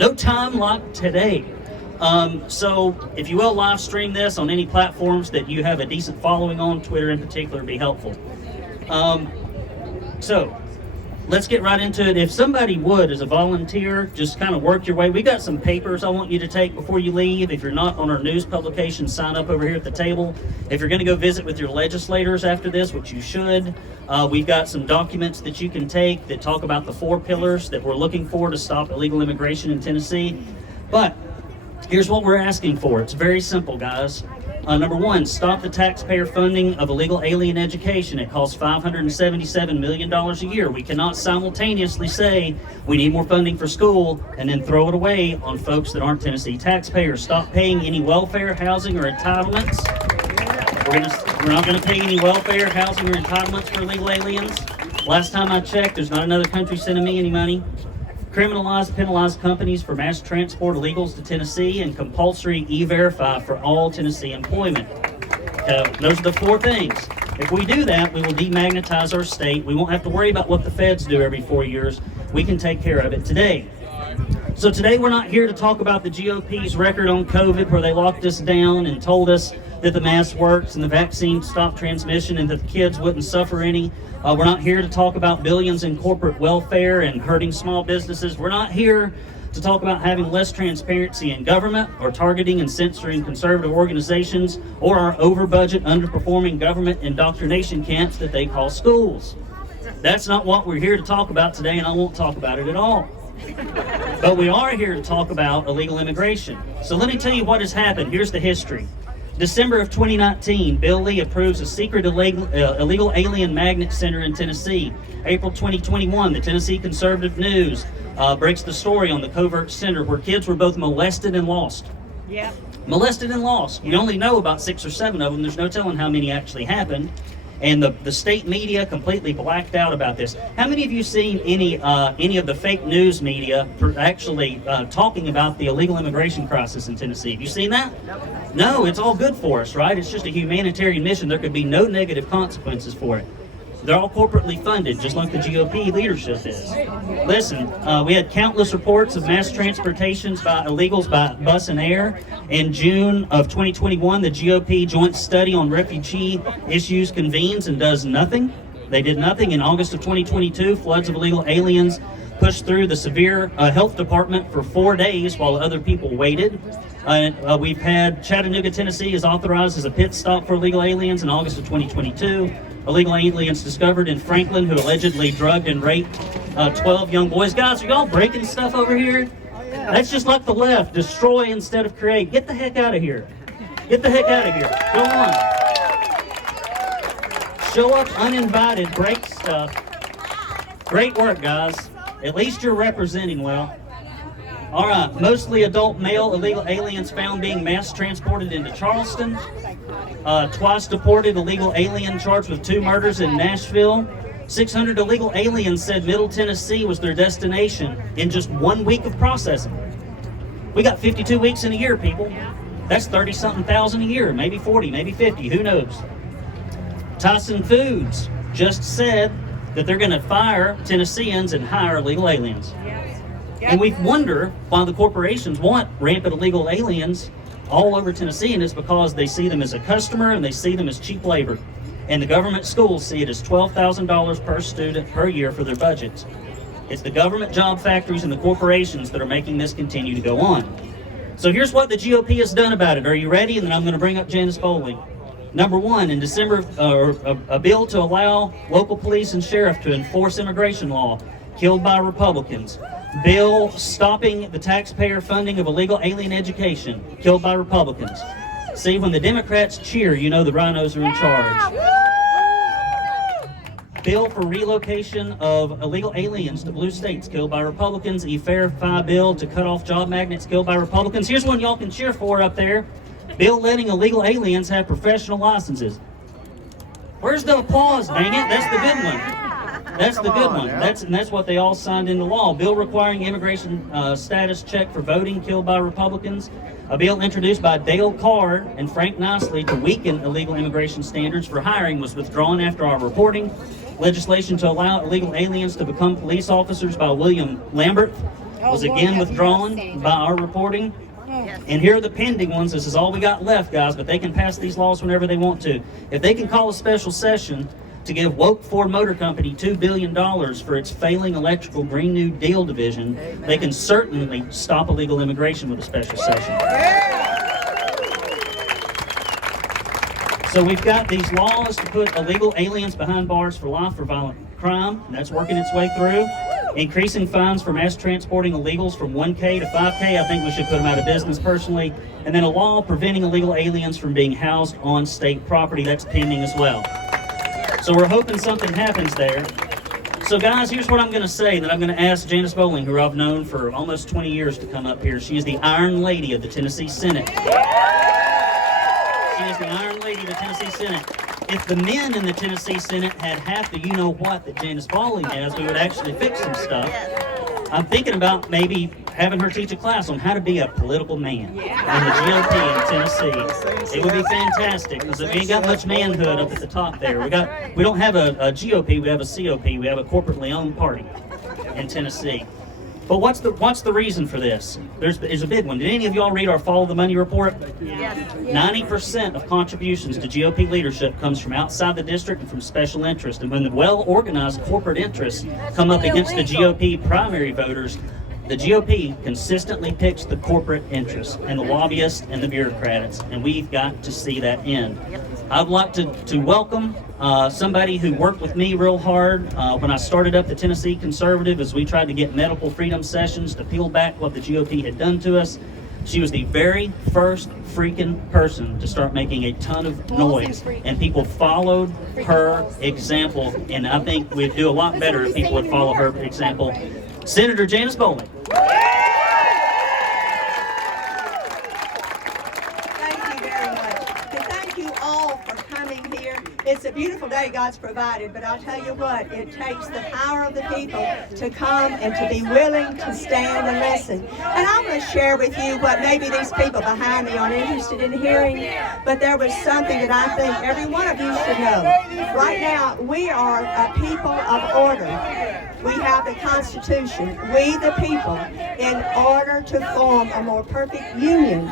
No time like today. So if you will live stream this on any platforms that you have a decent following on, Twitter in particular, be helpful. So let's get right into it. If somebody would, as a volunteer, just kind of work your way. We got some papers I want you to take before you leave. If you're not on our news publication, sign up over here at the table. If you're going to go visit with your legislators after this, which you should, we've got some documents that you can take that talk about the 4 pillars that we're looking for to stop illegal immigration in Tennessee. But here's what we're asking for. It's very simple, guys. Number 1, stop the taxpayer funding of illegal alien education. It costs $577 million a year. We cannot simultaneously say we need more funding for school and then throw it away on folks that aren't Tennessee taxpayers. Stop paying any welfare, housing, or entitlements. We're not going to pay any welfare, housing, or entitlements for illegal aliens. Last time I checked, there's not another country sending me any money. Penalize companies for mass transport illegals to Tennessee, and compulsory e-verify for all Tennessee employment. Those are the 4 things. If we do that, we will demagnetize our state. We won't have to worry about what the feds do every 4 years. We can take care of it today. So today we're not here to talk about the GOP's record on COVID, where they locked us down and told us that the mask works and the vaccine stopped transmission and that the kids wouldn't suffer any. We're not here to talk about billions in corporate welfare and hurting small businesses. We're not here to talk about having less transparency in government or targeting and censoring conservative organizations or our over-budget, underperforming government indoctrination camps that they call schools. That's not what we're here to talk about today, and I won't talk about it at all. But we are here to talk about illegal immigration. So let me tell you what has happened. Here's the history. December of 2019, Bill Lee approves a secret illegal alien magnet center in Tennessee. April 2021, the Tennessee Conservative News breaks the story on the covert center where kids were both molested and lost. Yeah. Molested and lost. You only know about 6 or 7 of them. There's no telling how many actually happened. And the state media completely blacked out about this. How many of you seen any of the fake news media actually talking about the illegal immigration crisis in Tennessee? Have you seen that? No, it's all good for us, right? It's just a humanitarian mission. There could be no negative consequences for it. They're all corporately funded, just like the GOP leadership is. Listen, we had countless reports of mass transportations by illegals by bus and air. In June of 2021, the GOP Joint Study on Refugee Issues convenes and does nothing. They did nothing. In August of 2022, floods of illegal aliens pushed through the severe health department for 4 days while other people waited. We've had Chattanooga, Tennessee is authorized as a pit stop for illegal aliens in August of 2022. Illegal aliens discovered in Franklin who allegedly drugged and raped 12 young boys. Guys, are y'all breaking stuff over here? That's just like the left. Destroy instead of create. Get the heck out of here. Get the heck out of here. Go on. Show up uninvited, break stuff. Great work, guys. At least you're representing well. All right, mostly adult male illegal aliens found being mass transported into Charleston. Twice deported illegal alien charged with 2 murders in Nashville. 600 illegal aliens said Middle Tennessee was their destination in just 1 week of processing. We got 52 weeks in a year, people. That's 30-something thousand a year, maybe 40, maybe 50, who knows? Tyson Foods just said that they're going to fire Tennesseans and hire illegal aliens. And we wonder why the corporations want rampant illegal aliens all over Tennessee, and it's because they see them as a customer and they see them as cheap labor. And the government schools see it as $12,000 per student per year for their budgets. It's the government job factories and the corporations that are making this continue to go on. So here's what the GOP has done about it. Are you ready? And then I'm going to bring up Janice Bowling. Number 1, in December, a bill to allow local police and sheriff to enforce immigration law, killed by Republicans. Bill stopping the taxpayer funding of illegal alien education, killed by Republicans. See, when the Democrats cheer, you know the rhinos are in charge. Bill for relocation of illegal aliens to blue states, killed by Republicans. E-Verify bill to cut off job magnets, killed by Republicans. Here's one y'all can cheer for up there. Bill letting illegal aliens have professional licenses. Where's the applause, dang it? That's the good one. That's the good one. That's what they all signed into law. Bill requiring immigration status check for voting, killed by Republicans. A bill introduced by Dale Carr and Frank Nicely to weaken illegal immigration standards for hiring was withdrawn after our reporting. Legislation to allow illegal aliens to become police officers by William Lambert. was again withdrawn by our reporting. And here are the pending ones. This is all we got left, guys, but they can pass these laws whenever they want to. If they can call a special session to give woke Ford Motor Company $2 billion for its failing electrical Green New Deal division, they can certainly stop illegal immigration with a special session. So we've got these laws to put illegal aliens behind bars for life for violent crime. That's working its way through. Increasing fines for mass transporting illegals from 1K to 5K. I think we should put them out of business personally. And then a law preventing illegal aliens from being housed on state property. That's pending as well. So we're hoping something happens there. So guys, here's what I'm going to say, that I'm going to ask Janice Bowling, who I've known for almost 20 years, to come up here. She is the Iron Lady of the Tennessee Senate. She is the Iron Lady of the Tennessee Senate. If the men in the Tennessee Senate had half the you-know-what that Janice Bowling has, we would actually fix some stuff. I'm thinking about maybe having her teach a class on how to be a political man in the GOP in Tennessee. It would be fantastic, because we ain't got much manhood up at the top there. We don't have a GOP, we have a COP. We have a corporately owned party in Tennessee. But what's the reason for this? There's a big one. Did any of y'all read our Follow the Money report? Yes. 90% of contributions to GOP leadership comes from outside the district and from special interest. And when the well-organized corporate interests come up against the GOP primary voters, the GOP consistently picks the corporate interests and the lobbyists and the bureaucrats, and we've got to see that end. I'd like to welcome somebody who worked with me real hard when I started up the Tennessee Conservative, as we tried to get medical freedom sessions to peel back what the GOP had done to us. She was the very first freaking person to start making a ton of noise, and people followed her example, and I think we'd do a lot better if people would follow her example. Senator Janice Bowling. It's a beautiful day God's provided, but I'll tell you what, it takes the power of the people to come and to be willing to stand and listen. And I'm going to share with you what maybe these people behind me aren't interested in hearing, but there was something that I think every one of you should know. Right now, we are a people of order. We have the Constitution, we the people, in order to form a more perfect union,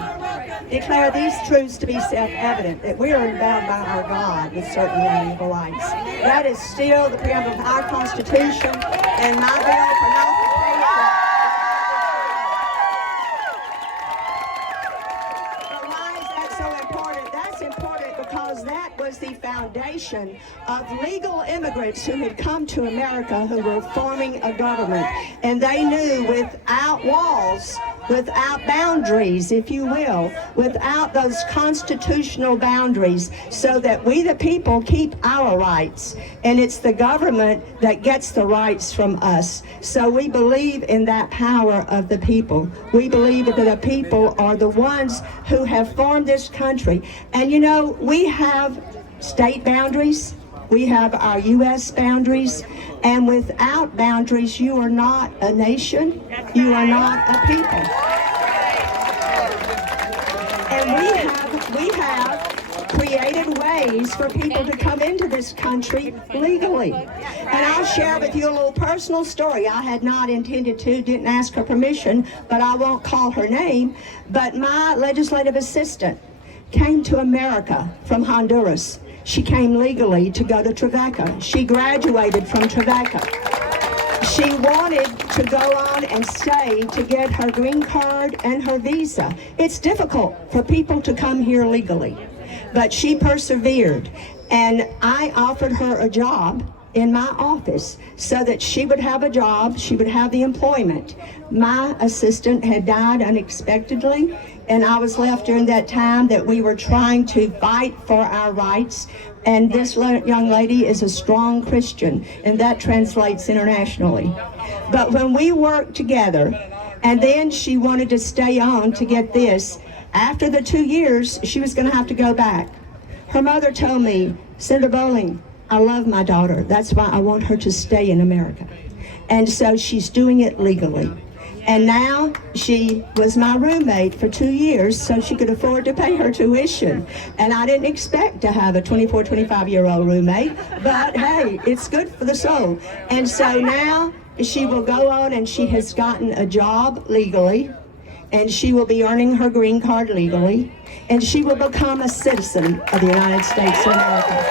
declare these truths to be self-evident, that we are endowed by our God with certain inalienable rights. That is still the preamble of our Constitution, and my bill for nullification. But why is that so important? That's important because that was the foundation of legal immigrants who had come to America, who were forming a government, and they knew without walls, without boundaries, if you will, without those constitutional boundaries, so that we the people keep our rights, and it's the government that gets the rights from us. So we believe in that power of the people. We believe that the people are the ones who have formed this country. And you know, we have state boundaries, we have our U.S. boundaries, and without boundaries, you are not a nation, you are not a people. And we have created ways for people to come into this country legally. And I'll share with you a little personal story. I had not intended to, didn't ask her permission, but I won't call her name. But my legislative assistant came to America from Honduras. She came legally to go to Trevecca. She graduated from Trevecca. She wanted to go on and stay to get her green card and her visa. It's difficult for people to come here legally, but she persevered, and I offered her a job in my office so that she would have a job, she would have the employment. My assistant had died unexpectedly, and I was left during that time that we were trying to fight for our rights. And this young lady is a strong Christian, and that translates internationally. But when we worked together, and then she wanted to stay on to get this, after the 2 years, she was going to have to go back. Her mother told me, Senator Bowling, I love my daughter. That's why I want her to stay in America. And so she's doing it legally. And now she was my roommate for 2 years, so she could afford to pay her tuition. And I didn't expect to have a 25-year-old roommate, but hey, it's good for the soul. And so now She will go on, and she has gotten a job legally, and she will be earning her green card legally, and she will become a citizen of the United States of America.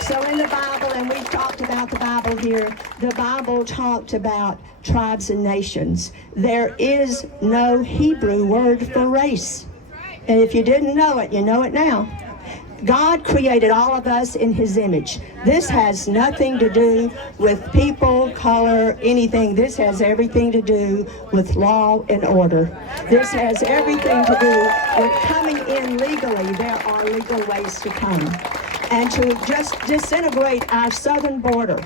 So in the Bible, and we've talked about the Bible here, the Bible talked about tribes and nations. There is no Hebrew word for race. And if you didn't know it, you know it now. God created all of us in His image. This has nothing to do with people, color, anything. This has everything to do with law and order. This has everything to do with coming in legally. There are legal ways to come. And to just disintegrate our southern border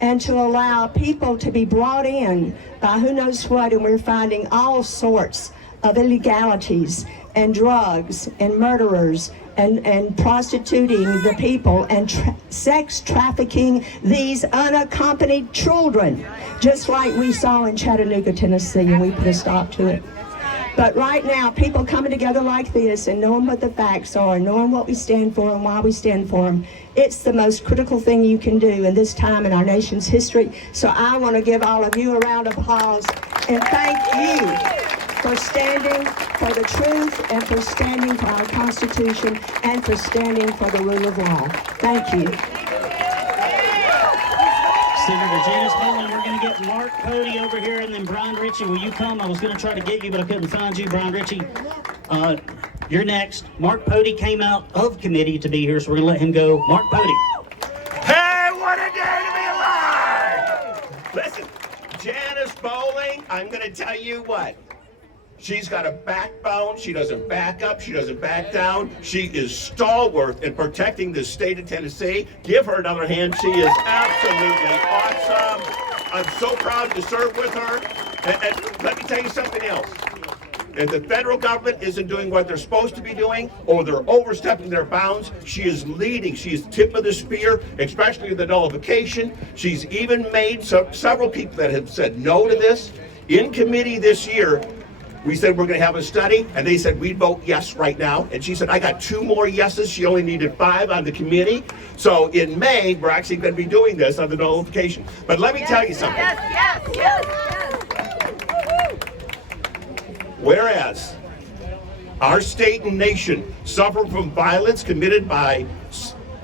and to allow people to be brought in by who knows what, and we're finding all sorts of illegalities and drugs and murderers and prostituting the people and sex trafficking these unaccompanied children, just like we saw in Chattanooga, Tennessee, and we put a stop to it. But right now, people coming together like this and knowing what the facts are, knowing what we stand for and why we stand for them, it's the most critical thing you can do in this time in our nation's history. So I want to give all of you a round of applause and thank you for standing for the truth and for standing for our Constitution and for standing for the rule of law. Thank you. Senator Janice Bowling, we're going to get Mark Pody over here, and then Bryan Richey, will you come? I was going to try to get you, but I couldn't find you. Bryan Richey, you're next. Mark Pody came out of committee to be here, so we're going to let him go. Mark Pody. Hey, what a day to be alive! Listen, Janice Bowling, I'm going to tell you what. She's got a backbone. She doesn't back up. She doesn't back down. She is stalwart in protecting the state of Tennessee. Give her another hand. She is absolutely awesome. I'm so proud to serve with her. And let me tell you something else. If the federal government isn't doing what they're supposed to be doing, or they're overstepping their bounds, she is leading. She is tip of the spear, especially the nullification. She's even made several people that have said no to this. In committee this year, we said we're going to have a study, and they said we'd vote yes right now. And she said, I got 2 more yeses. She only needed 5 on the committee. So in May, we're actually going to be doing this on the nullification. But let me tell you something. Yes. Whereas our state and nation suffer from violence committed by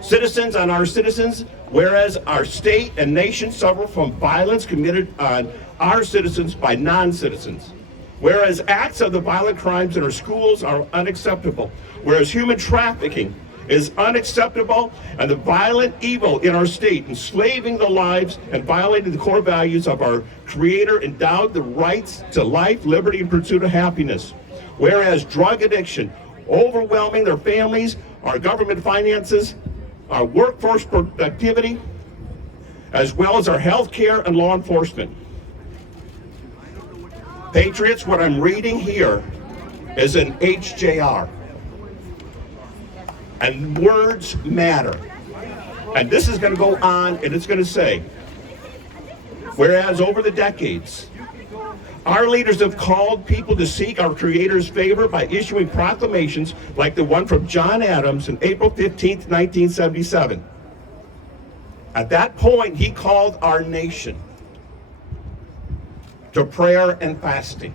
citizens on our citizens, whereas our state and nation suffer from violence committed on our citizens by non-citizens. Whereas acts of the violent crimes in our schools are unacceptable, whereas human trafficking is unacceptable, and the violent evil in our state, enslaving the lives and violating the core values of our Creator, endowed the rights to life, liberty, and pursuit of happiness. Whereas drug addiction, overwhelming their families, our government finances, our workforce productivity, as well as our health care and law enforcement. Patriots, what I'm reading here is an HJR. And words matter. And this is going to go on, and it's going to say, whereas over the decades, our leaders have called people to seek our Creator's favor by issuing proclamations like the one from John Adams on April 15th, 1977. At that point, he called our nation to prayer and fasting.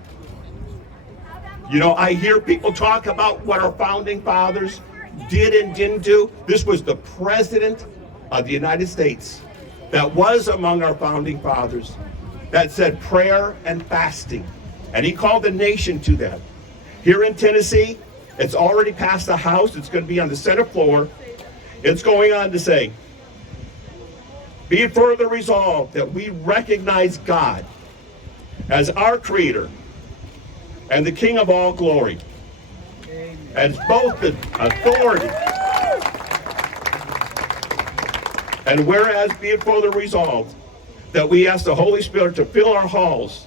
You know, I hear people talk about what our founding fathers did and didn't do. This was the President of the United States that was among our founding fathers that said prayer and fasting. And he called the nation to that. Here in Tennessee, it's already passed the House. It's going to be on the Senate floor. It's going on to say, be it further resolved that we recognize God as our Creator and the King of all glory, as both the authority, and whereas be it further resolved that we ask the Holy Spirit to fill our halls,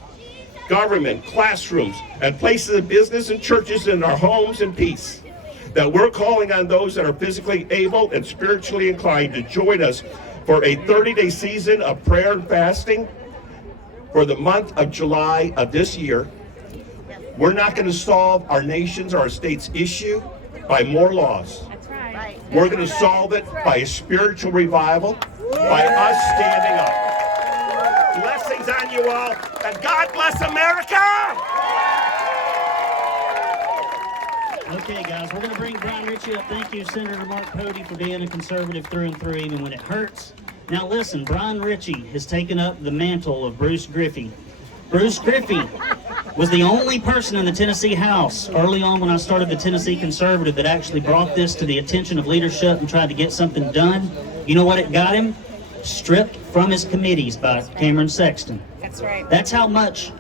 government, classrooms, and places of business and churches in our homes in peace, that we're calling on those that are physically able and spiritually inclined to join us for a 30-day season of prayer and fasting for the month of July of this year. We're not going to solve our nation's or our state's issue by more laws. That's right. We're going to solve it by a spiritual revival. by us standing up. Blessings on you all, and God bless America! Okay, guys, we're going to bring Bryan Richey up. Thank you, Senator Mark Pody, for being a conservative through and through, even when it hurts. Now listen, Bryan Richey has taken up the mantle of Bruce Griffey. Bruce Griffey was the only person in the Tennessee House early on when I started the Tennessee Conservative that actually brought this to the attention of leadership and tried to get something done. You know what it got him? Stripped from his committees by Cameron Sexton. That's right. That's how much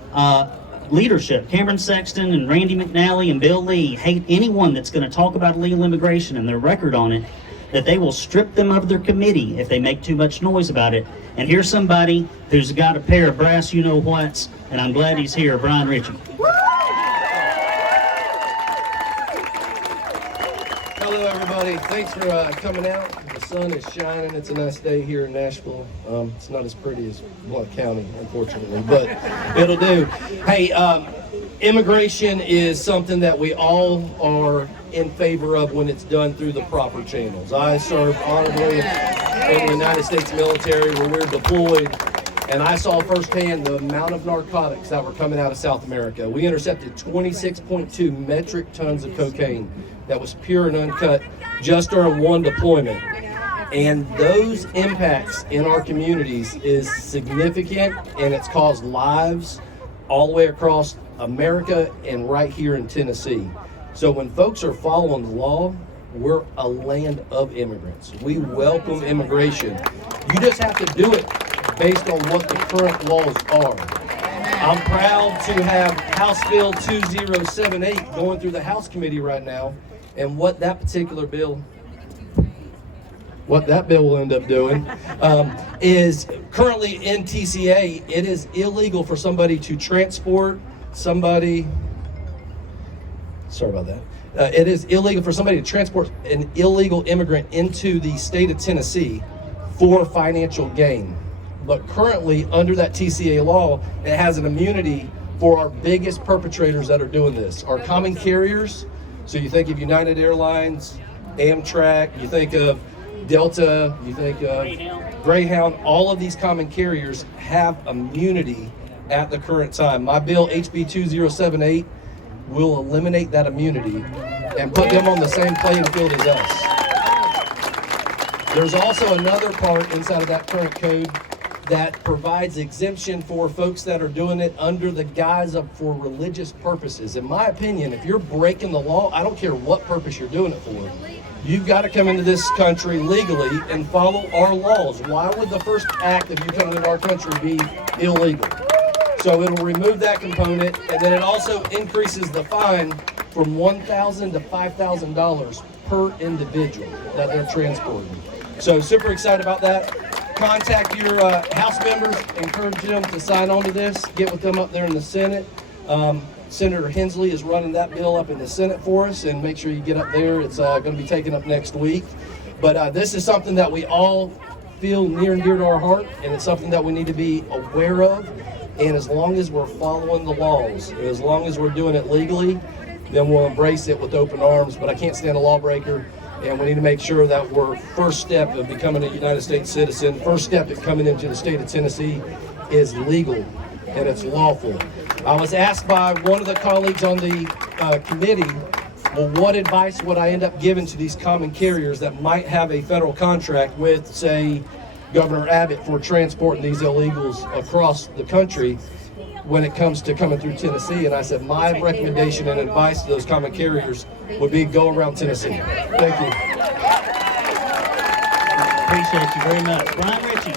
leadership Cameron Sexton and Randy McNally and Bill Lee hate anyone that's going to talk about illegal immigration and their record on it, that they will strip them of their committee if they make too much noise about it. And here's somebody who's got a pair of brass you-know-whats, and I'm glad he's here, Bryan Richey. Hello, everybody. Thanks for coming out. The sun is shining. It's a nice day here in Nashville. It's not as pretty as Blount County, unfortunately, but it'll do. Hey, immigration is something that we all are in favor of when it's done through the proper channels. I served honorably in the United States military where we're deployed, and I saw firsthand the amount of narcotics that were coming out of South America. We intercepted 26.2 metric tons of cocaine that was pure and uncut just during one deployment. And those impacts in our communities is significant, and it's caused lives all the way across America and right here in Tennessee. So when folks are following the law, we're a land of immigrants. We welcome immigration. You just have to do it based on what the current laws are. I'm proud to have House Bill 2078 going through the House Committee right now, and what that bill will end up doing is currently in TCA, it is illegal for somebody to transport somebody, sorry about that. It is illegal for somebody to transport an illegal immigrant into the state of Tennessee for financial gain. But currently, under that TCA law, it has an immunity for our biggest perpetrators that are doing this. Our common carriers, so you think of United Airlines, Amtrak, you think of Delta, you think of Greyhound, all of these common carriers have immunity at the current time. My bill, HB 2078, will eliminate that immunity and put them on the same playing field as us. There's also another part inside of that current code that provides exemption for folks that are doing it under the guise of for religious purposes. In my opinion, if you're breaking the law, I don't care what purpose you're doing it for, you've got to come into this country legally and follow our laws. Why would the first act of you coming into our country be illegal? So it'll remove that component, and then it also increases the fine from $1,000 to $5,000 per individual that they're transporting. So super excited about that. Contact your House members, encourage them to sign on to this, get with them up there in the Senate. Senator Hensley is running that bill up in the Senate for us, and make sure you get up there. It's going to be taken up next week. But this is something that we all feel near and dear to our heart, and it's something that we need to be aware of. And as long as we're following the laws, and as long as we're doing it legally, then we'll embrace it with open arms. But I can't stand a lawbreaker, and we need to make sure that we're first step of becoming a United States citizen, first step of coming into the state of Tennessee is legal and it's lawful. I was asked by one of the colleagues on the committee, well, what advice would I end up giving to these common carriers that might have a federal contract with, say, Governor Abbott for transporting these illegals across the country when it comes to coming through Tennessee? And I said, my recommendation and advice to those common carriers would be go around Tennessee. Thank you. Appreciate you very much. Bryan Richey.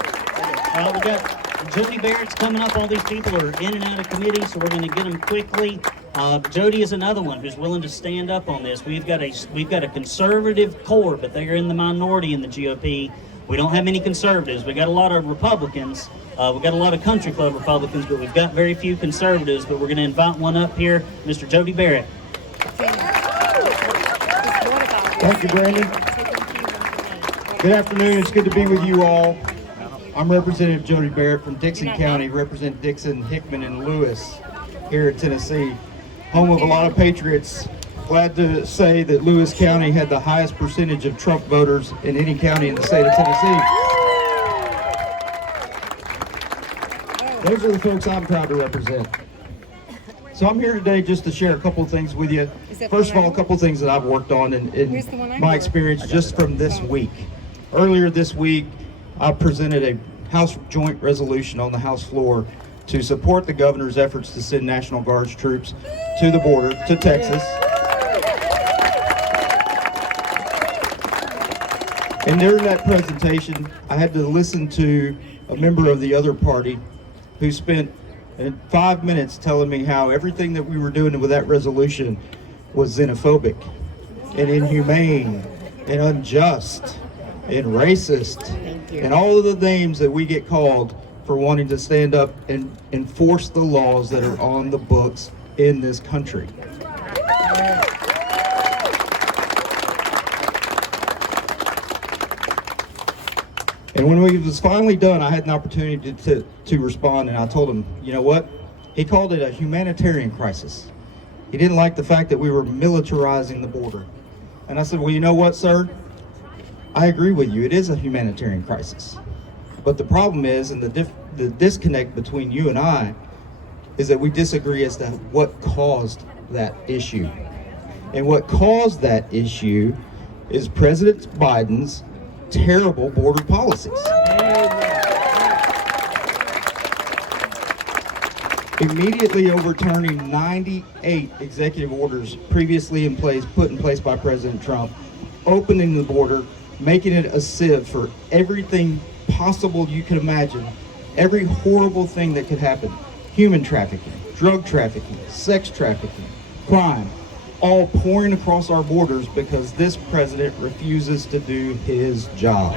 We got Jody Barrett's coming up. All these people are in and out of committee, so we're going to get them quickly. Jody is another one who's willing to stand up on this. We've got a conservative core, but they are in the minority in the GOP. We don't have many conservatives. We got a lot of Republicans. We got a lot of country club Republicans, but we've got very few conservatives. But we're going to invite one up here, Mr. Jody Barrett. Thank you, Brandon. Good afternoon. It's good to be with you all. I'm Representative Jody Barrett from Dixon County, represent Dixon, Hickman, and Lewis here in Tennessee, home of a lot of patriots. Glad to say that Lewis County had the highest percentage of Trump voters in any county in the state of Tennessee. Those are the folks I'm proud to represent. So I'm here today just to share a couple of things with you. First of all, a couple of things that I've worked on in my experience just from this week. Earlier this week, I presented a House joint resolution on the House floor to support the governor's efforts to send National Guard troops to the border to Texas. And during that presentation, I had to listen to a member of the other party who spent 5 minutes telling me how everything that we were doing with that resolution was xenophobic and inhumane and unjust and racist and all of the names that we get called for wanting to stand up and enforce the laws that are on the books in this country. And when we was finally done, I had an opportunity to respond, and I told him, you know what? He called it a humanitarian crisis. He didn't like the fact that we were militarizing the border. And I said, well, you know what, sir? I agree with you. It is a humanitarian crisis. But the problem is, and the disconnect between you and I, is that we disagree as to what caused that issue. And what caused that issue is President Biden's terrible border policies. Immediately overturning 98 executive orders previously put in place by President Trump, opening the border, making it a sieve for everything possible you could imagine, every horrible thing that could happen, human trafficking, drug trafficking, sex trafficking, crime, all pouring across our borders because this president refuses to do his job.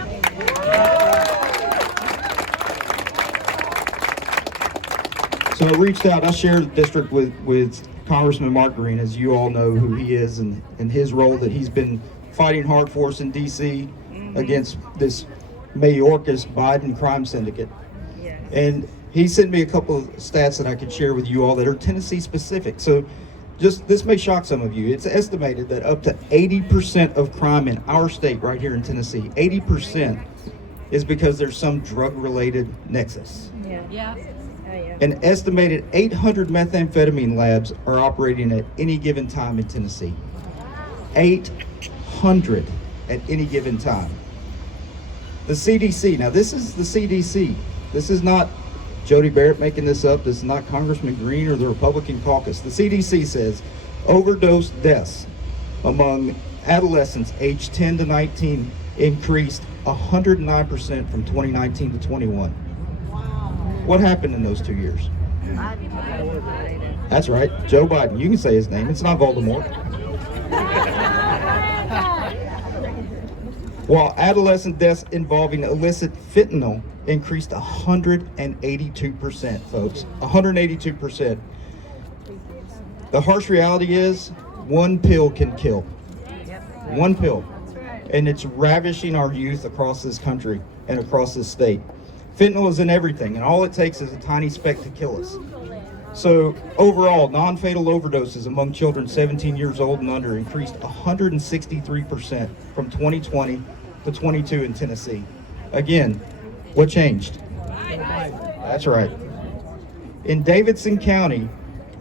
So I reached out, I shared the district with Congressman Mark Green, as you all know who he is and his role that he's been fighting hard for us in DC against this Mayorkas Biden crime syndicate. And he sent me a couple of stats that I could share with you all that are Tennessee specific. So this may shock some of you. It's estimated that up to 80% of crime in our state right here in Tennessee, 80% is because there's some drug-related nexus. Yeah. An estimated 800 methamphetamine labs are operating at any given time in Tennessee. 800 at any given time. The CDC, now this is the CDC. This is not Jody Barrett making this up. This is not Congressman Green or the Republican caucus. The CDC says overdose deaths among adolescents aged 10 to 19 increased 109% from 2019 to 21. What happened in those 2 years? That's right, Joe Biden. You can say his name. It's not Voldemort. While adolescent deaths involving illicit fentanyl increased 182%, folks. 182%. The harsh reality is, one pill can kill. One pill. And it's ravishing our youth across this country and across this state. Fentanyl is in everything, and all it takes is a tiny speck to kill us. So overall, non-fatal overdoses among children 17 years old and under increased 163% from 2020 to 22 in Tennessee. Again, what changed? That's right. In Davidson County,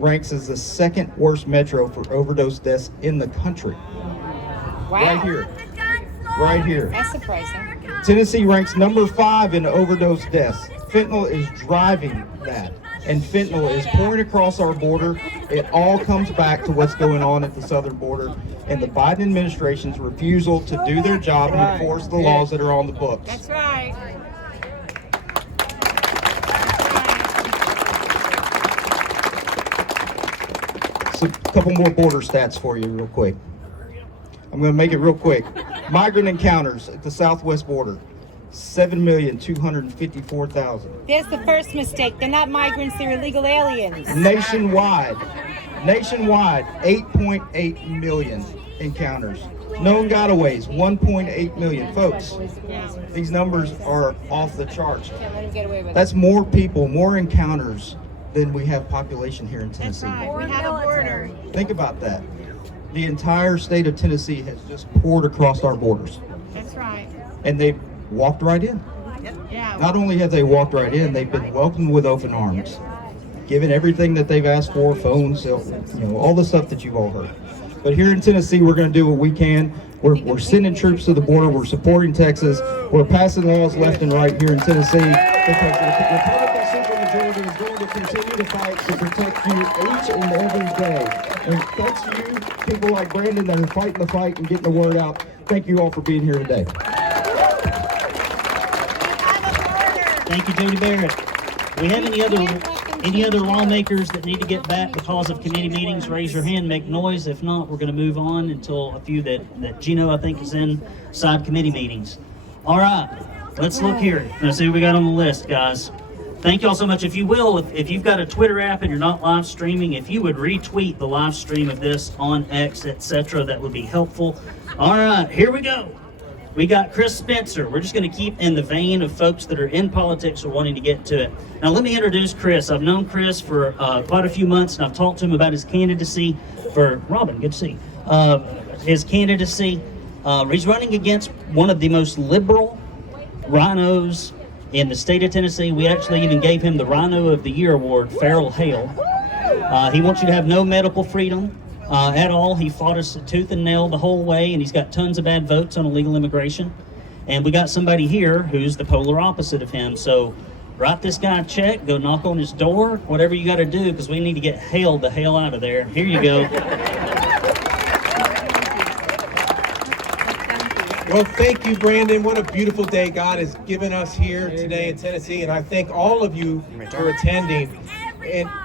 ranks as the second worst metro for overdose deaths in the country. Wow. Right here. Right here. That's surprising. Tennessee ranks number 5 in overdose deaths. Fentanyl is driving that. And fentanyl is pouring across our border. It all comes back to what's going on at the southern border and the Biden administration's refusal to do their job and enforce the laws that are on the books. That's right. So, a couple more border stats for you real quick. I'm going to make it real quick. Migrant encounters at the southwest border, 7,254,000. There's the first mistake. They're not migrants, they're illegal aliens. Nationwide, 8.8 million encounters. Known gotaways, 1.8 million. Folks, these numbers are off the charts. Can't let them get away with it. That's more people, more encounters than we have population here in Tennessee. That's right. We have a border. Think about that. The entire state of Tennessee has just poured across our borders. That's right. And they walked right in. Yeah. not only have they walked right in, they've been welcomed with open arms, given everything that they've asked for, phones, all the stuff that you've all heard. But here in Tennessee, we're going to do what we can. We're sending troops to the border. We're supporting Texas. We're passing laws left and right here in Tennessee because the Republican supermajority is going to continue to fight to protect you each and every day. And thanks to you, people like Brandon that are fighting the fight and getting the word out. Thank you all for being here today. Thank you, Jody Barrett. We have any other lawmakers that need to get back because of committee meetings? Raise your hand, make noise. If not, we're going to move on until a few that Gino, I think, is in side committee meetings. All right, let's look here. Let's see what we got on the list, guys. Thank you all so much. If you will, if you've got a Twitter app and you're not live streaming, if you would retweet the live stream of this on X, etc., that would be helpful. All right, here we go. We got Chris Spencer. We're just going to keep in the vein of folks that are in politics or wanting to get to it. Now, let me introduce Chris. I've known Chris for quite a few months, and I've talked to him about his candidacy for Robin. Good to see his candidacy. He's running against one of the most liberal rhinos in the state of Tennessee. We actually even gave him the Rhino of the Year award, Farrell Hale. He wants you to have no medical freedom at all. He fought us tooth and nail the whole way, and he's got tons of bad votes on illegal immigration. And we got somebody here who's the polar opposite of him. So write this guy a check, go knock on his door, whatever you got to do, because we need to get Hale the hell out of there. Here you go. Well, thank you, Brandon. What a beautiful day God has given us here today in Tennessee, and I thank all of you for attending.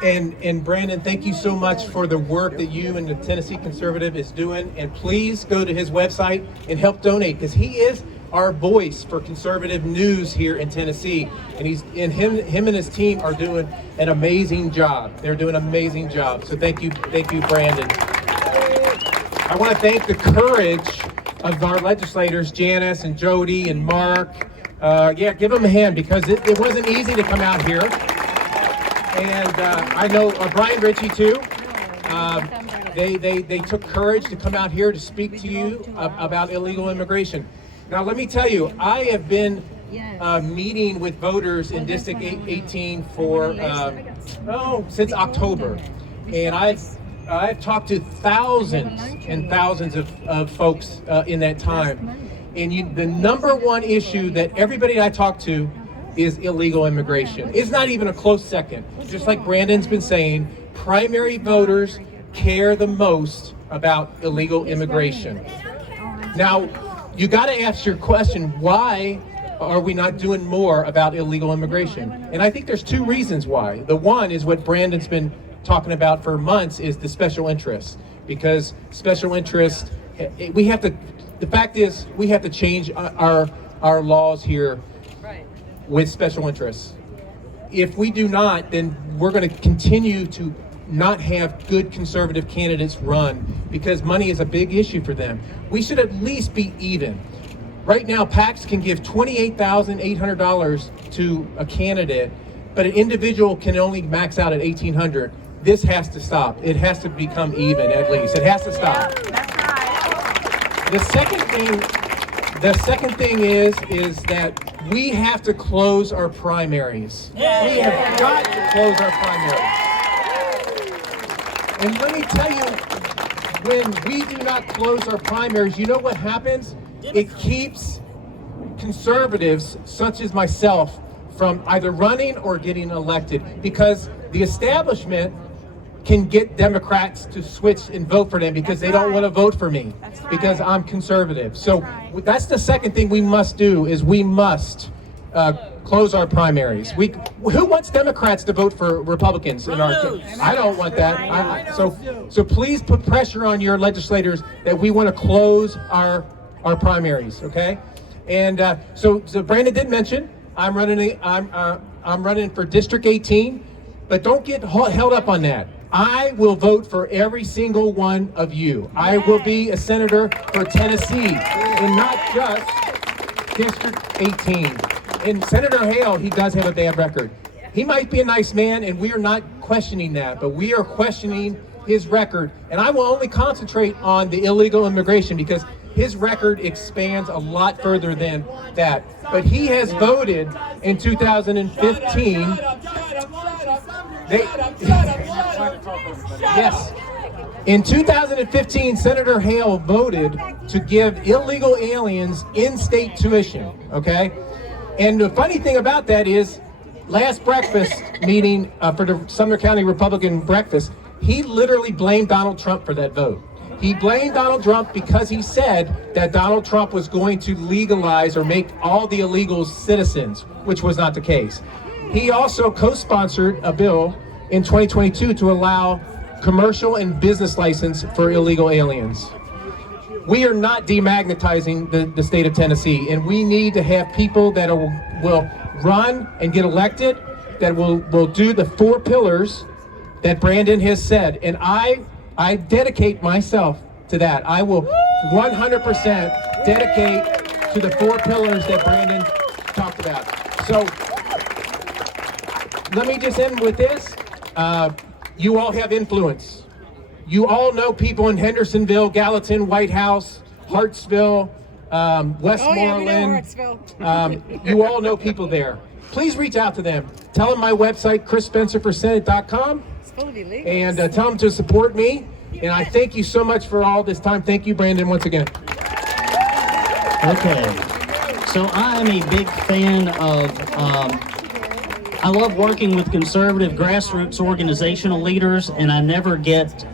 And Brandon, thank you so much for the work that you and the Tennessee Conservative is doing. And please go to his website and help donate, because he is our voice for conservative news here in Tennessee. And him and his team are doing an amazing job. They're doing an amazing job. So thank you, Brandon. I want to thank the courage of our legislators, Janice and Jody and Mark. Yeah, give them a hand, because it wasn't easy to come out here. And I know Bryan, Richey too. They took courage to come out here to speak to you about illegal immigration. Now let me tell you, I have been meeting with voters in District 18 for since October, and I've talked to thousands and thousands of folks in that time. And the number one issue that everybody I talk to is illegal immigration. It's not even a close second. Just like Brandon's been saying, primary voters care the most about illegal immigration. Now, you got to ask your question, why are we not doing more about illegal immigration? And I think there's two reasons why. The one is what Brandon's been talking about for months, is the special interests. Because special interests, the fact is, we have to change our laws here with special interests. If we do not, then we're going to continue to not have good conservative candidates run, because money is a big issue for them. We should at least be even. Right now, PACs can give $28,800 to a candidate, but an individual can only max out at $1,800. This has to stop. It has to become even, at least. It has to stop. That's right. The second thing is that we have to close our primaries. We have got to close our primaries. And let me tell you, when we do not close our primaries, you know what happens? It keeps conservatives, such as myself, from either running or getting elected, because the establishment can get Democrats to switch and vote for them because they don't want to vote for me because I'm conservative. So that's the second thing we must do, is we must close our primaries. Who wants Democrats to vote for Republicans in our? I don't want that. So please put pressure on your legislators that we want to close our primaries. Okay, and so Brandon did mention I'm running for District 18, but don't get held up on that. I will vote for every single one of you. I will be a senator for Tennessee, and not just District 18. And Senator Hale, he does have a bad record. He might be a nice man, and we are not questioning that, but we are questioning his record. And I will only concentrate on the illegal immigration, because his record expands a lot further than that. But he has voted in 2015. Yes. In 2015, Senator Hale voted to give illegal aliens in-state tuition, okay? And the funny thing about that is, last breakfast meeting for the Sumner County Republican breakfast, he literally blamed Donald Trump for that vote. He blamed Donald Trump because he said that Donald Trump was going to legalize or make all the illegals citizens, which was not the case. He also co-sponsored a bill in 2022 to allow commercial and business license for illegal aliens. We are not demagnetizing the state of Tennessee, and we need to have people that will run and get elected, that will do the 4 pillars that Brandon has said. And I dedicate myself to that. I will 100% dedicate to the 4 pillars that Brandon talked about. So let me just end with this. You all have influence. You all know people in Hendersonville, Gallatin, White House, Hartsville, Westmoreland. You all know people there. Please reach out to them. Tell them my website, ChrisSpencerForSenate.com, and tell them to support me. And I thank you so much for all this time. Thank you, Brandon, once again. Okay. So I am a big fan of, I love working with conservative grassroots organizational leaders, and I never get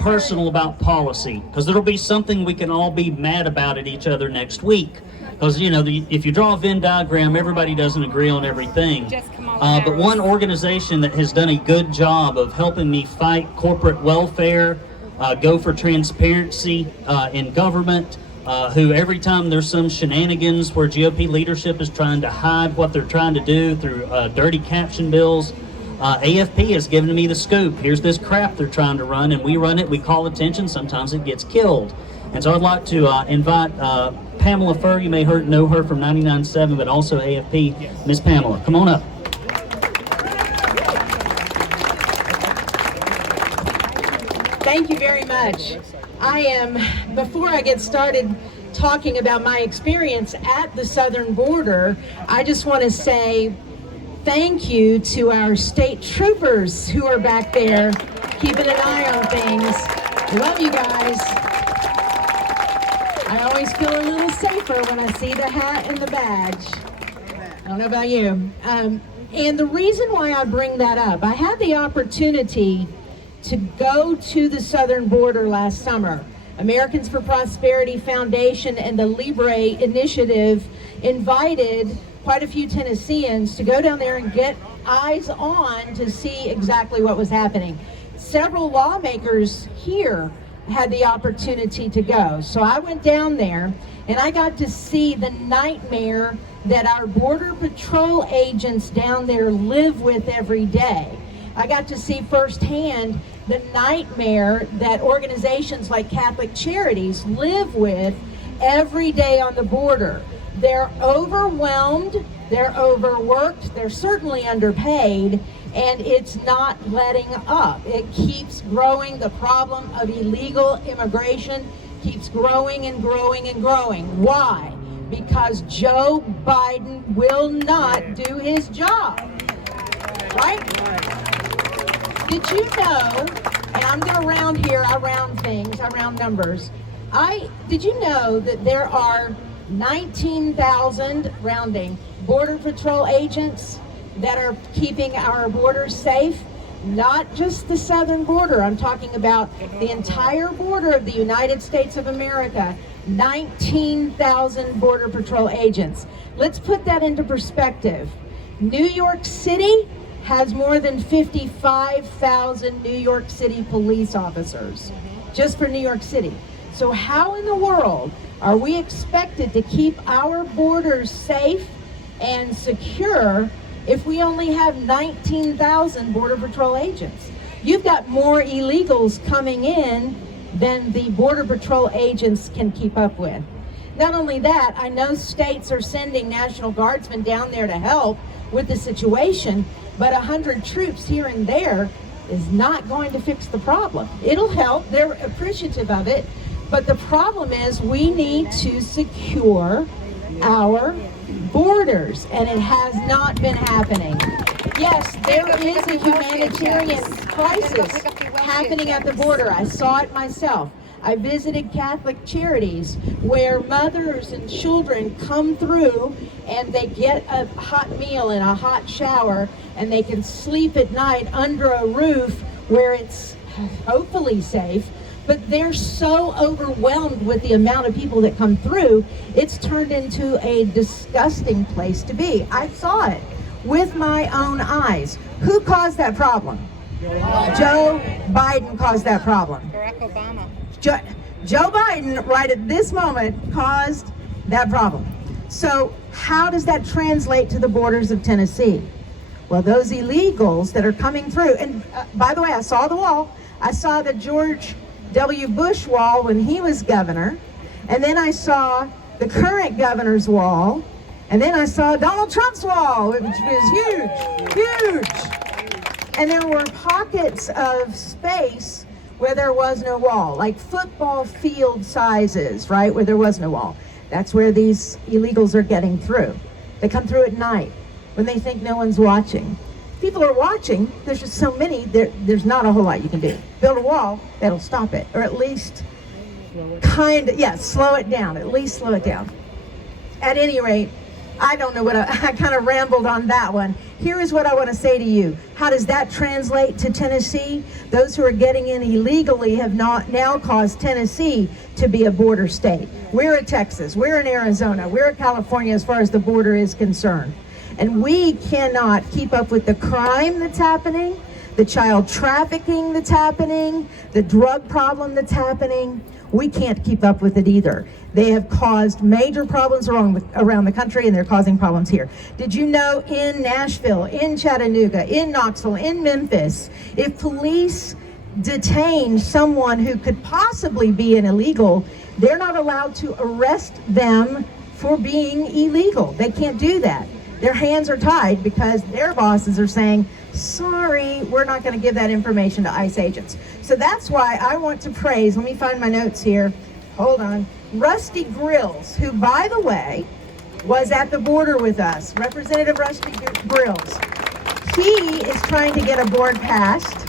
personal about policy, because there'll be something we can all be mad about at each other next week. Because, you know, if you draw a Venn diagram, everybody doesn't agree on everything. But one organization that has done a good job of helping me fight corporate welfare, go for transparency in government, who every time there's some shenanigans where GOP leadership is trying to hide what they're trying to do through dirty caption bills, AFP has given me the scoop. Here's this crap they're trying to run, and we run it, we call attention, sometimes it gets killed. And so I'd like to invite Pamela Furr. You may know her from 99.7, but also AFP. Miss Pamela, come on up. Thank you very much. Before I get started talking about my experience at the southern border, I just want to say thank you to our state troopers who are back there keeping an eye on things. Love you guys. I always feel a little safer when I see the hat and the badge. I don't know about you. And the reason why I bring that up, I had the opportunity to go to the southern border last summer. Americans for Prosperity Foundation and the Libre Initiative invited quite a few Tennesseans to go down there and get eyes on to see exactly what was happening. Several lawmakers here had the opportunity to go. So I went down there and I got to see the nightmare that our Border Patrol agents down there live with every day. I got to see firsthand the nightmare that organizations like Catholic Charities live with every day on the border. They're overwhelmed, they're overworked, they're certainly underpaid, and it's not letting up. It keeps growing. The problem of illegal immigration keeps growing and growing and growing. Why? Because Joe Biden will not do his job, right? Did you know, and I'm gonna round here, I round things, I round numbers. Did you know that there are 19,000, rounding, Border Patrol agents that are keeping our borders safe? Not just the southern border, I'm talking about the entire border of the United States of America. 19,000 Border Patrol agents. Let's put that into perspective. New York City has more than 55,000 New York City police officers, just for New York City. So how in the world are we expected to keep our borders safe and secure if we only have 19,000 Border Patrol agents? You've got more illegals coming in than the Border Patrol agents can keep up with. Not only that, I know states are sending National Guardsmen down there to help with the situation, but 100 troops here and there is not going to fix the problem. It'll help, they're appreciative of it, But the problem is we need to secure our borders, and it has not been happening. Yes, there is a humanitarian crisis happening at the border. I saw it myself. I visited Catholic charities where mothers and children come through and they get a hot meal and a hot shower, and they can sleep at night under a roof where it's hopefully safe. But they're so overwhelmed with the amount of people that come through, it's turned into a disgusting place to be. I saw it with my own eyes. Who caused that problem? Joe Biden caused that problem. Barack Obama. Joe Biden, right at this moment, caused that problem. So how does that translate to the borders of Tennessee? Well, those illegals that are coming through, and by the way, I saw the wall. I saw the George W. Bush wall when he was governor, and then I saw the current governor's wall, and then I saw Donald Trump's wall, which was huge. And there were pockets of space where there was no wall, like football field sizes, right, where there was no wall. That's where these illegals are getting through. They come through at night when they think no one's watching. People are watching, there's just so many, there's not a whole lot you can do. Build a wall, that'll stop it, or at least slow it down, at least slow it down. At any rate, I don't know what I kind of rambled on that one. Here is what I want to say to you. How does that translate to Tennessee? Those who are getting in illegally have not now caused Tennessee to be a border state. We're at Texas, we're in Arizona, we're at California as far as the border is concerned. And we cannot keep up with the crime that's happening, the child trafficking that's happening, the drug problem that's happening. We can't keep up with it either. They have caused major problems around the country, and they're causing problems here. Did you know in Nashville, in Chattanooga, in Knoxville, in Memphis, if police detain someone who could possibly be an illegal, they're not allowed to arrest them for being illegal. They can't do that. Their hands are tied because their bosses are saying, sorry, we're not going to give that information to ICE agents. So that's why I want to praise, let me find my notes here, hold on, Rusty Grills, who, by the way, was at the border with us, Representative Rusty Grills. He is trying to get a board passed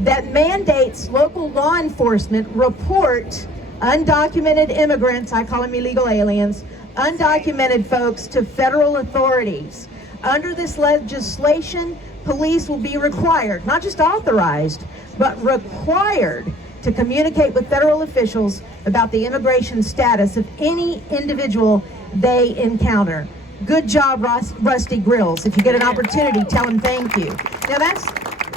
that mandates local law enforcement report undocumented immigrants, I call them illegal aliens, undocumented folks, to federal authorities. Under this legislation, police will be required, not just authorized, but required to communicate with federal officials about the immigration status of any individual they encounter. Good job, Rusty Grills. If you get an opportunity, tell him thank you. Now that's,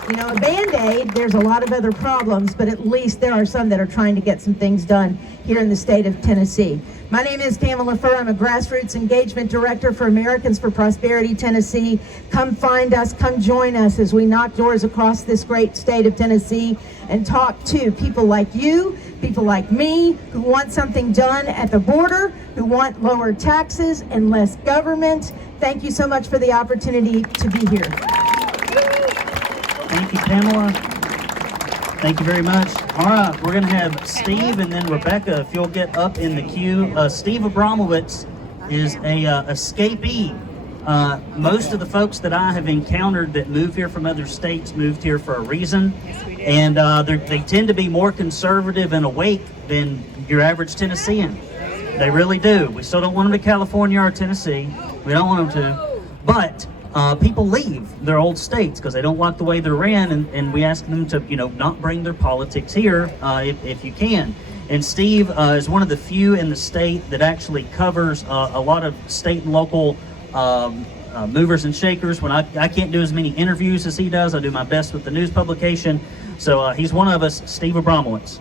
a Band-Aid. There's a lot of other problems, but at least there are some that are trying to get some things done here in the state of Tennessee. My name is Pamela Furr. I'm a Grassroots Engagement Director for Americans for Prosperity Tennessee. Come find us, come join us as we knock doors across this great state of Tennessee and talk to people like you, people like me, who want something done at the border, who want lower taxes and less government. Thank you so much for the opportunity to be here. Thank you, Pamela. Thank you very much. All right, we're going to have Steve and then Rebecca, if you'll get up in the queue. Steve Abramowitz is a escapee. Most of the folks that I have encountered that move here from other states moved here for a reason. And they tend to be more conservative and awake than your average Tennessean. They really do. We still don't want them to California or Tennessee. We don't want them to. But people leave their old states because they don't like the way they're ran, and we ask them to, not bring their politics here if you can. And Steve is one of the few in the state that actually covers a lot of state and local movers and shakers. When I can't do as many interviews as he does, I do my best with the news publication. So he's one of us, Steve Abramowitz.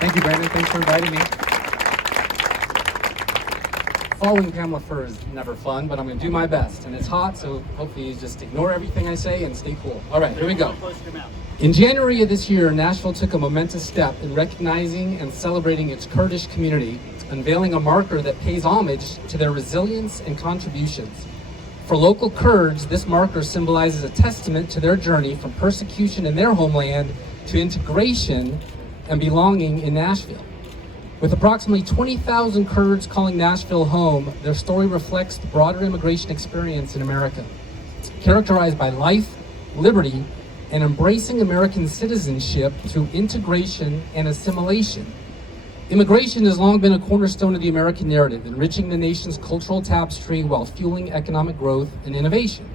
Thank you, Brandon. Thanks for inviting me. Following Pamela Furr is never fun, but I'm going to do my best. And it's hot, so hopefully you just ignore everything I say and stay cool. All right, here we go. In January of this year, Nashville took a momentous step in recognizing and celebrating its Kurdish community, unveiling a marker that pays homage to their resilience and contributions. For local Kurds, this marker symbolizes a testament to their journey from persecution in their homeland to integration and belonging in Nashville. With approximately 20,000 Kurds calling Nashville home, their story reflects the broader immigration experience in America, characterized by life, liberty, and embracing American citizenship through integration and assimilation. Immigration has long been a cornerstone of the American narrative, enriching the nation's cultural tapestry while fueling economic growth and innovation.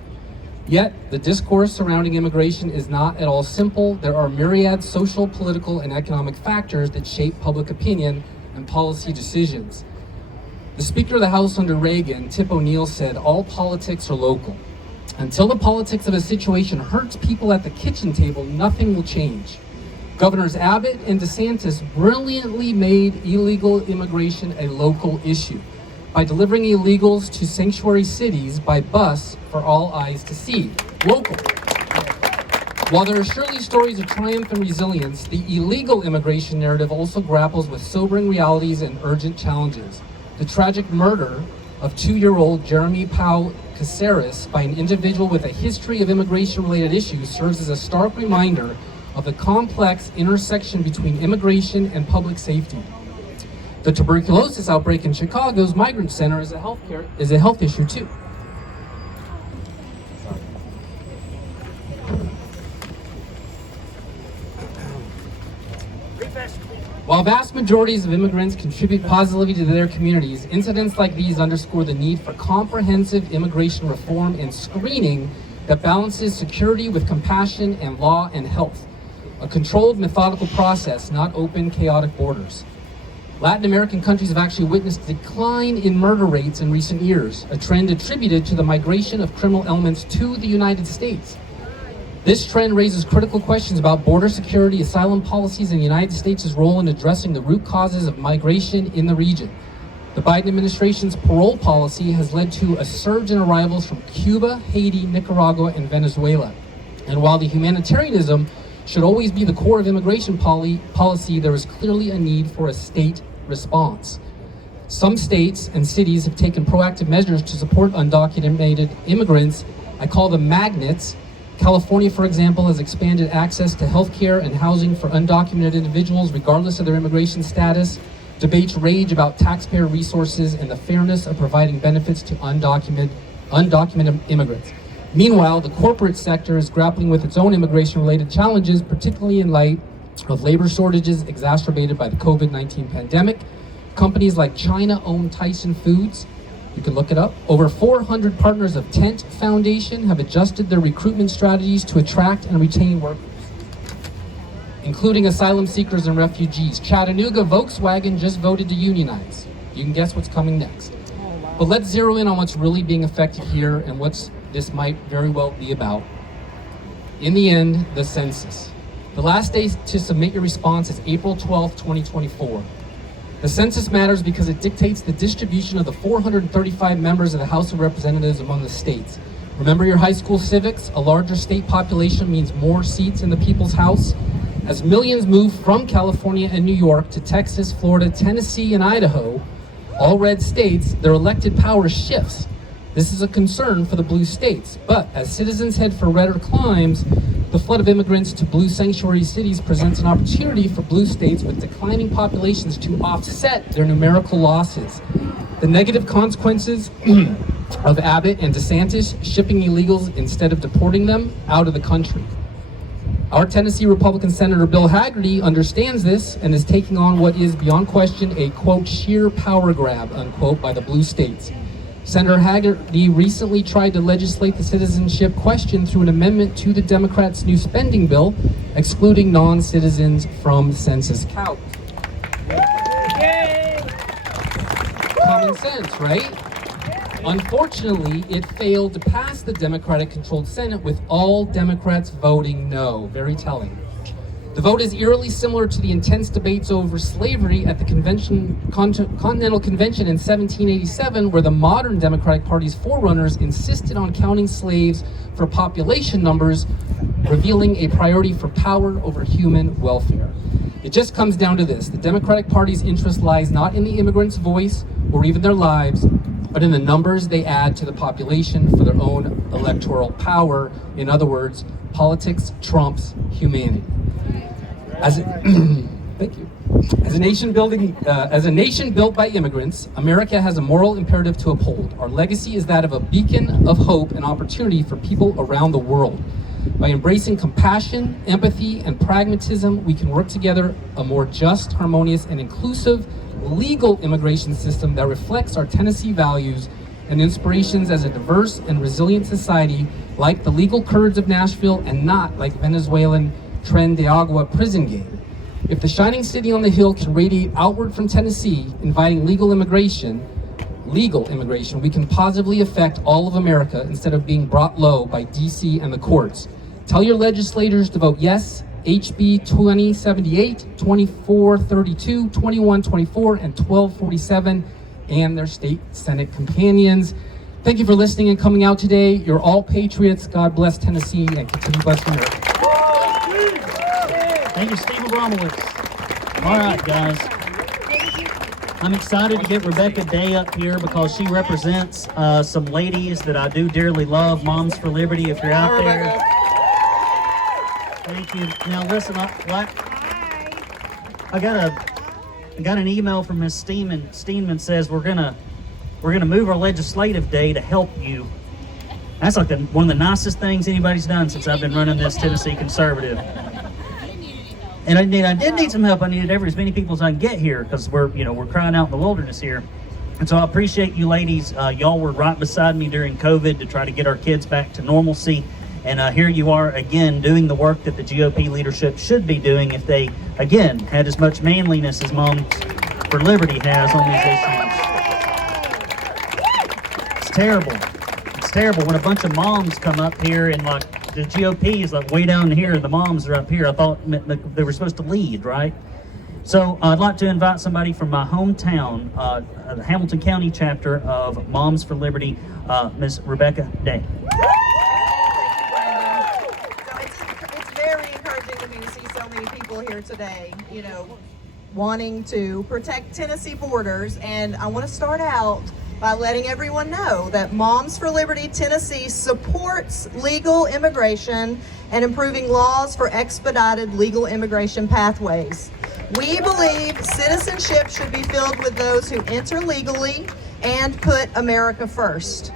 Yet, the discourse surrounding immigration is not at all simple. There are myriad social, political, and economic factors that shape public opinion and policy decisions. The Speaker of the House under Reagan, Tip O'Neill, said, "All politics are local. Until the politics of a situation hurts people at the kitchen table, nothing will change." Governors Abbott and DeSantis brilliantly made illegal immigration a local issue by delivering illegals to sanctuary cities by bus for all eyes to see. Local. While there are surely stories of triumph and resilience, the illegal immigration narrative also grapples with sobering realities and urgent challenges. The tragic murder of 2-year-old Jeremy Pau Caceres by an individual with a history of immigration-related issues serves as a stark reminder of the complex intersection between immigration and public safety. The tuberculosis outbreak in Chicago's migrant center is a health issue too. While vast majorities of immigrants contribute positively to their communities, incidents like these underscore the need for comprehensive immigration reform and screening that balances security with compassion and law and health. A controlled, methodical process, not open, chaotic borders. Latin American countries have actually witnessed a decline in murder rates in recent years, a trend attributed to the migration of criminal elements to the United States. This trend raises critical questions about border security, asylum policies, and the United States' role in addressing the root causes of migration in the region. The Biden administration's parole policy has led to a surge in arrivals from Cuba, Haiti, Nicaragua, and Venezuela. And while the humanitarianism should always be the core of immigration policy, there is clearly a need for a state response. Some states and cities have taken proactive measures to support undocumented immigrants. I call them magnets. California, for example, has expanded access to health care and housing for undocumented individuals regardless of their immigration status. Debates rage about taxpayer resources and the fairness of providing benefits to undocumented immigrants. Meanwhile, the corporate sector is grappling with its own immigration-related challenges, particularly in light of labor shortages exacerbated by the COVID-19 pandemic. Companies like China-owned Tyson Foods, you can look it up, over 400 partners of Tent Foundation have adjusted their recruitment strategies to attract and retain workers, including asylum seekers and refugees. Chattanooga Volkswagen just voted to unionize. You can guess what's coming next. But let's zero in on what's really being affected here and what this might very well be about. In the end, the census. The last day to submit your response is April 12th, 2024. The census matters because it dictates the distribution of the 435 members of the House of Representatives among the states. Remember your high school civics? A larger state population means more seats in the People's House. As millions move from California and New York to Texas, Florida, Tennessee, and Idaho, all red states, their elected power shifts. This is a concern for the blue states. But as citizens head for redder climes, the flood of immigrants to blue sanctuary cities presents an opportunity for blue states with declining populations to offset their numerical losses. The negative consequences of Abbott and DeSantis shipping illegals instead of deporting them out of the country. Our Tennessee Republican Senator Bill Hagerty understands this and is taking on what is beyond question a, quote, sheer power grab, unquote, by the blue states. Senator Hagerty recently tried to legislate the citizenship question through an amendment to the Democrats' new spending bill, excluding non-citizens from census count. Common sense, right? Unfortunately, it failed to pass the Democratic-controlled Senate with all Democrats voting no. Very telling. The vote is eerily similar to the intense debates over slavery at the Continental Convention in 1787, where the modern Democratic Party's forerunners insisted on counting slaves for population numbers, revealing a priority for power over human welfare. It just comes down to this. The Democratic Party's interest lies not in the immigrants' voice or even their lives, but in the numbers they add to the population for their own electoral power. In other words, politics trumps humanity. As a, thank you. As a nation built by immigrants, America has a moral imperative to uphold. Our legacy is that of a beacon of hope and opportunity for people around the world. By embracing compassion, empathy, and pragmatism, we can work together a more just, harmonious, and inclusive legal immigration system that reflects our Tennessee values and inspirations as a diverse and resilient society like the legal Kurds of Nashville and not like Venezuelan Tren de Agua prison gang. If the shining city on the hill can radiate outward from Tennessee, inviting legal immigration, we can positively affect all of America instead of being brought low by DC and the courts. Tell your legislators to vote yes, HB 2078, 2432, 2124, and 1247, and their state Senate companions. Thank you for listening and coming out today. You're all patriots. God bless Tennessee and continue blessing America. Thank you, Steve Abramowitz. All right, guys. I'm excited to get Rebecca Day up here because she represents some ladies that I do dearly love, Moms for Liberty, if you're out there. Thank you. Now listen, I got an email from Ms. Steenman says we're gonna move our legislative day to help you. That's like one of the nicest things anybody's done since I've been running this Tennessee Conservative. And I did need some help. I needed as many people as I can get here because we're crying out in the wilderness here. And so I appreciate you ladies. Y'all were right beside me during COVID to try to get our kids back to normalcy. And here you are again doing the work that the GOP leadership should be doing if they, again, had as much manliness as Moms for Liberty has on these issues. It's terrible. It's terrible when a bunch of moms come up here and like the GOP is like way down here and the moms are up here. I thought they were supposed to lead, right? So I'd like to invite somebody from my hometown, the Hamilton County chapter of Moms for Liberty, Ms. Rebecca Day. It's very encouraging to me to see so many people here today, wanting to protect Tennessee borders. And I want to start out by letting everyone know that Moms for Liberty Tennessee supports legal immigration and improving laws for expedited legal immigration pathways. We believe citizenship should be filled with those who enter legally and put America first.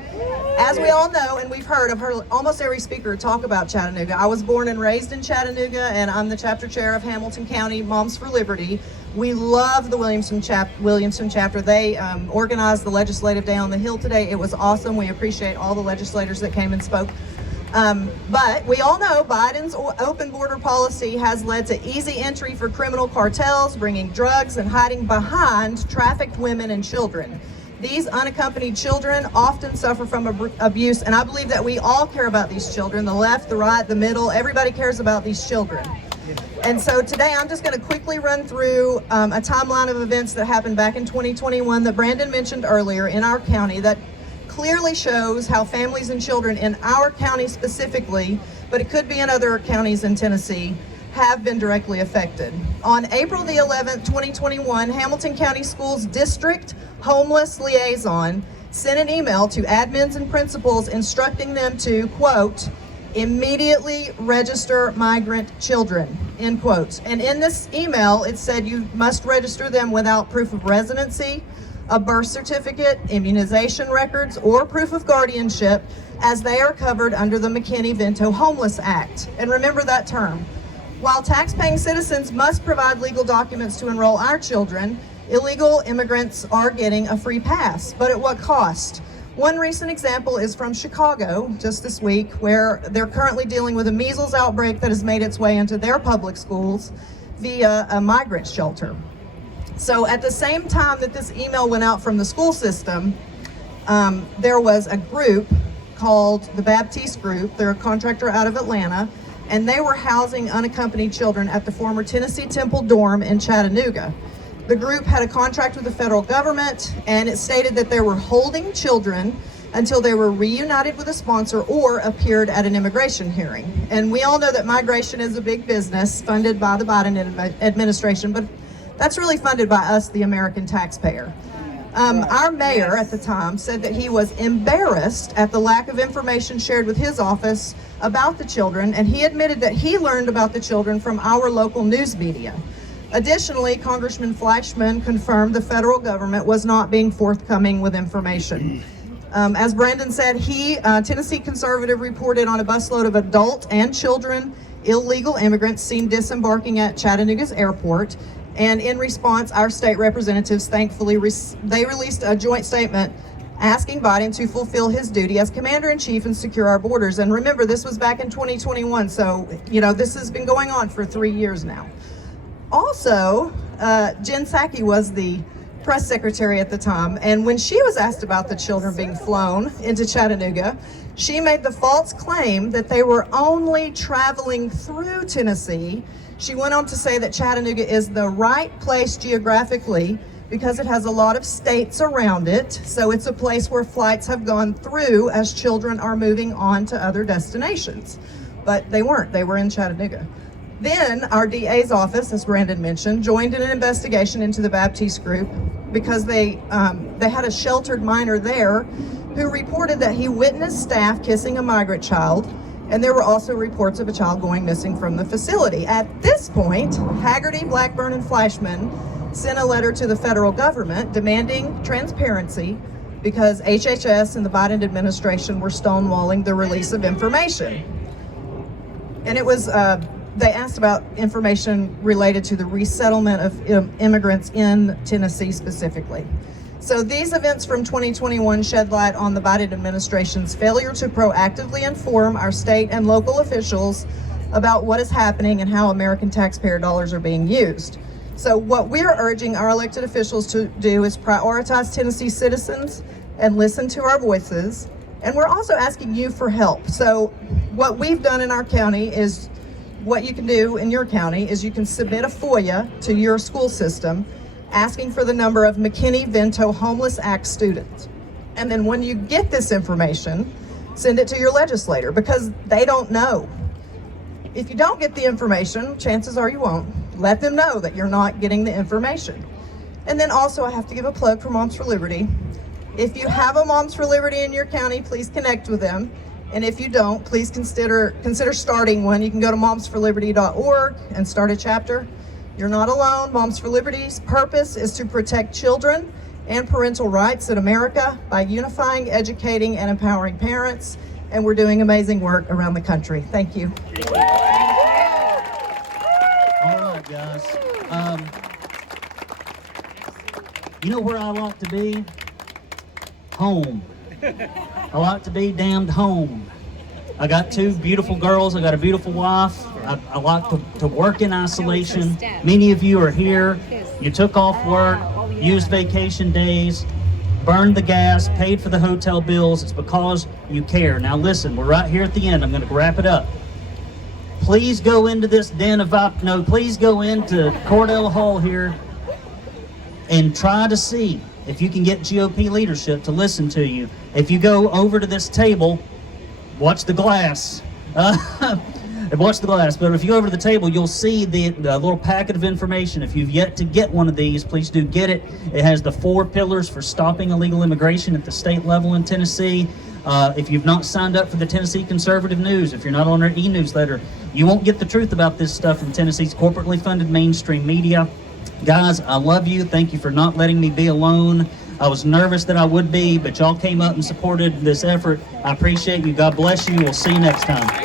As we all know, and I've heard almost every speaker talk about Chattanooga. I was born and raised in Chattanooga, and I'm the chapter chair of Hamilton County Moms for Liberty. We love the Williamson chapter. They organized the legislative day on the Hill today. It was awesome. We appreciate all the legislators that came and spoke. But we all know Biden's open border policy has led to easy entry for criminal cartels, bringing drugs and hiding behind trafficked women and children. These unaccompanied children often suffer from abuse, and I believe that we all care about these children, the left, the right, the middle, everybody cares about these children. And so today I'm just going to quickly run through a timeline of events that happened back in 2021 that Brandon mentioned earlier in our county that clearly shows how families and children in our county specifically, but it could be in other counties in Tennessee, have been directly affected. On April the 11th, 2021, Hamilton County Schools District Homeless Liaison sent an email to admins and principals instructing them to, quote, immediately register migrant children, end quotes. And in this email, it said you must register them without proof of residency, a birth certificate, immunization records, or proof of guardianship, as they are covered under the McKinney-Vento Homeless Act. And remember that term. While tax-paying citizens must provide legal documents to enroll our children, illegal immigrants are getting a free pass, but at what cost? One recent example is from Chicago just this week, where they're currently dealing with a measles outbreak that has made its way into their public schools via a migrant shelter. So at the same time that this email went out from the school system, there was a group called the Baptiste Group. They're a contractor out of Atlanta, and they were housing unaccompanied children at the former Tennessee Temple dorm in Chattanooga. The group had a contract with the federal government, and it stated that they were holding children until they were reunited with a sponsor or appeared at an immigration hearing. And we all know that migration is a big business funded by the Biden administration, but that's really funded by us, the American taxpayer. Our mayor at the time said that he was embarrassed at the lack of information shared with his office about the children, and he admitted that he learned about the children from our local news media. Additionally, Congressman Fleischman confirmed the federal government was not being forthcoming with information. As Brandon said, Tennessee Conservative, reported on a busload of adult and children illegal immigrants seen disembarking at Chattanooga's airport. And in response, our state representatives, thankfully, they released a joint statement asking Biden to fulfill his duty as commander-in-chief and secure our borders. And remember, this was back in 2021, so, this has been going on for 3 years now. Also, Jen Psaki was the press secretary at the time, and when she was asked about the children being flown into Chattanooga, she made the false claim that they were only traveling through Tennessee. She went on to say that Chattanooga is the right place geographically because it has a lot of states around it, so it's a place where flights have gone through as children are moving on to other destinations. But they weren't, they were in Chattanooga. Then our DA's office, as Brandon mentioned, joined in an investigation into the Baptiste group because they had a sheltered minor there who reported that he witnessed staff kissing a migrant child, and there were also reports of a child going missing from the facility. At this point, Haggerty, Blackburn, and Fleischman sent a letter to the federal government demanding transparency because HHS and the Biden administration were stonewalling the release of information. And it was, they asked about information related to the resettlement of immigrants in Tennessee specifically. So these events from 2021 shed light on the Biden administration's failure to proactively inform our state and local officials about what is happening and how American taxpayer dollars are being used. So what we're urging our elected officials to do is prioritize Tennessee citizens and listen to our voices. And we're also asking you for help. So what we've done in our county is, what you can do in your county is you can submit a FOIA to your school system asking for the number of McKinney-Vento Homeless Act students. And then when you get this information, send it to your legislator because they don't know. If you don't get the information, chances are you won't. Let them know that you're not getting the information. And then also I have to give a plug for Moms for Liberty. If you have a Moms for Liberty in your county, please connect with them. And if you don't, please consider starting one. You can go to momsforliberty.org and start a chapter. You're not alone. Moms for Liberty's purpose is to protect children and parental rights in America by unifying, educating, and empowering parents. And we're doing amazing work around the country. Thank you. All right, guys. You know where I like to be? Home. I like to be damned home. I got two beautiful girls. I got a beautiful wife. I like to work in isolation. Many of you are here. You took off work, used vacation days, burned the gas, paid for the hotel bills. It's because you care. Now listen, we're right here at the end. I'm going to wrap it up. Please go into this please go into Cordell Hall here and try to see if you can get GOP leadership to listen to you. If you go over to this table, watch the glass. Watch the glass. But if you go over to the table, you'll see the little packet of information. If you've yet to get one of these, please do get it. It has the 4 pillars for stopping illegal immigration at the state level in Tennessee. If you've not signed up for the Tennessee Conservative News, if you're not on our eNewsletter, you won't get the truth about this stuff from Tennessee's corporately funded mainstream media. Guys, I love you. Thank you for not letting me be alone. I was nervous that I would be, but y'all came up and supported this effort. I appreciate you. God bless you. We'll see you next time.